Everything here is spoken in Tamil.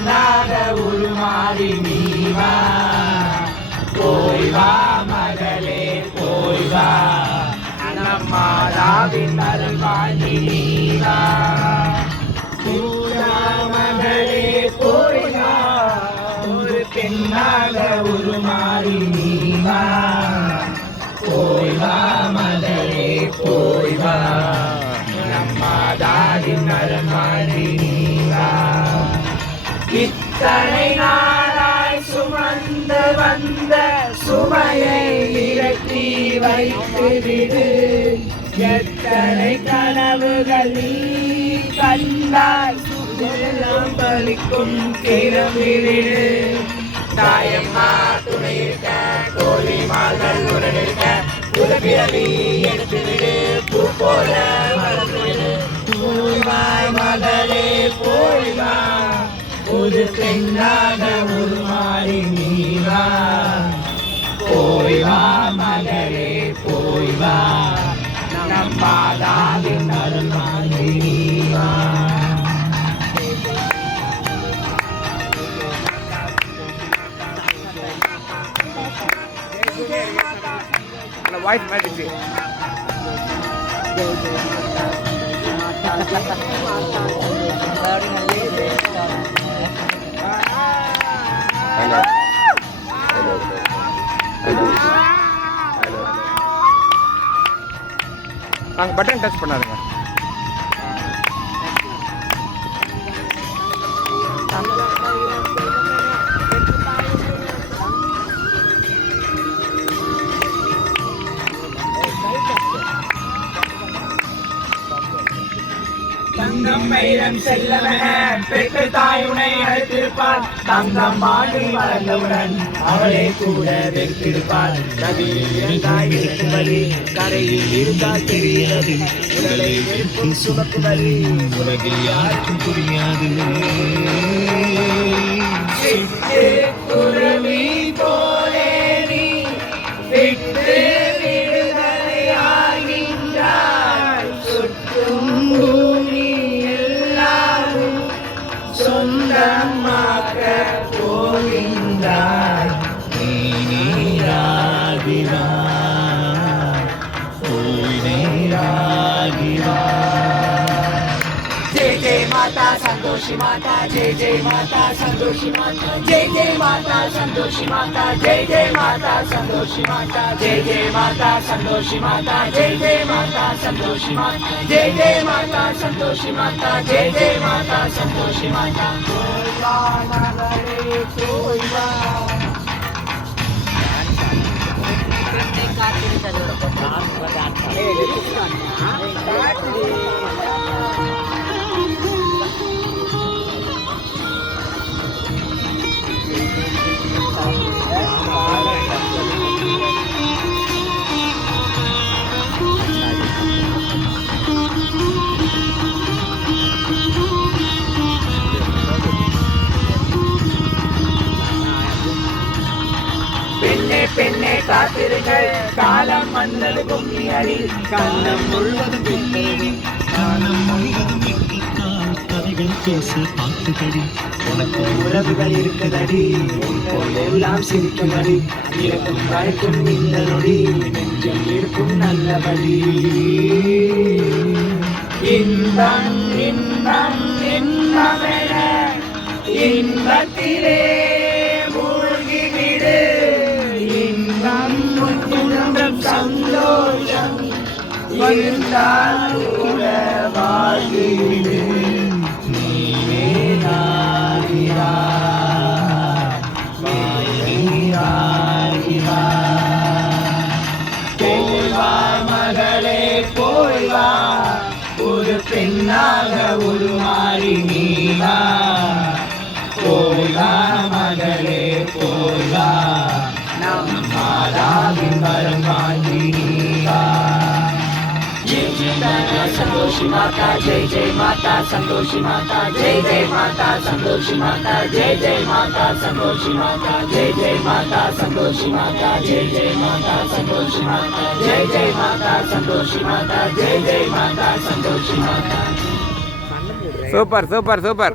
பெண்ணாக உருமாறி நீவா போய் வா மகளே போய் வா நம்மாதாவின் அருள்வாணி நீவா மகளே போய் வா ஒரு பெண்ணாக உருமாறி நீவா போய் வா மகளே போய் வா நம்மாதாவின் அருள்வாணி நீவா இத்தனை நாளாய் சுமந்து வந்த சுமையை இறக்கி வைத்து விடு எத்தனை கனவுகள் நீ கண்டாய் எல்லாம் பலிக்கும் கிளம்பிவிடு தாயம்மா துணையிருக்க தோழிமார்கள் உடனிருக்க புதுப்பிறவி எடுத்துவிடு பூ போல வளர்ந்துவிடு போய்வாய் மகளே போய்வா ஒரு பெண்ணாக உருமாறி நீவா போய்வா மகளே போய்வா நம்மாதாவின் அருள்வாணி நீவா வாய்ஸ் மாட்டிச்சு நாங்கள் பட்டன் டச் பண்ணாதுங்க தங்கம் மயிலம் செல்லவன பெற்று தாயுனை அழைத்திருப்பாள் தங்கம் மாடி வளர்ந்தவுடன் அவளே கூட வெற்றிருப்பாள் நதியில் தாய் இருக்கும்படி கரையில் இருந்தால் தெரியாது உடலை வெறுப்பும் சுமக்கும்படி உலகில் யாருக்கும் புரியாது குருவி போலே நீ விட்டு விடுதலையாகின்றாய் சுற்றும் சொந்தமாக்க போகின்றாய் நீ நீராகிறாய் போய் நீராகிறாய் ஜெய் ஜெய் மாதா சந்தோஷி மாதா ஜெய் ஜெய் மாதா சந்தோஷி மாதா ஜெய் ஜெய் மாதா சந்தோஷி மாதா ஜெய் ஜெய் மாதா சந்தோஷி மாதா ஜெய் ஜெய் மாதா சந்தோஷி மாதா ஜெய் ஜெய் மாதா சந்தோஷி மாதா ஜெய் ஜெய் மாதா சந்தோஷி மாதா ஜெய் ஜெய் மாதா சந்தோஷி மாதா மகளே போய் வா பெண்ணே பெண்ணே காத்திருங்கள் காலம் மன்னது பொங்கி அடி காலம் முழுவதும் பின்னேறி காலம் முழுவதும் கதைகள் பேச பார்த்துக்கடி உனக்கு உறவுகள் இருக்குதடி எல்லாம் சிரிக்கும்படி இருக்கும் வாழ்க்கும் இந்த நொடி நெஞ்சில் இருக்கும் நல்லபடி இன்பம் இன்பம் இன்பமென இன்பத்திலே மூழ்கிவிடு இன்பம் துன்பம் சந்தோஷம் இருந்தால் கூட வாழ்கிவிடு மகளே போய் வா ஒரு பெண்ணாக உருமாறி நீவா போய் வா மகளே போய் வா நம் மாதாவின் வரம் வாங்கி நீவா संतोषी माता जय जय माता संतोषी माता जय जय माता संतोषी माता जय जय माता संतोषी माता जय जय माता संतोषी माता जय जय माता संतोषी माता जय जय माता संतोषी माता जय जय माता Santoshi Mata. Super super super.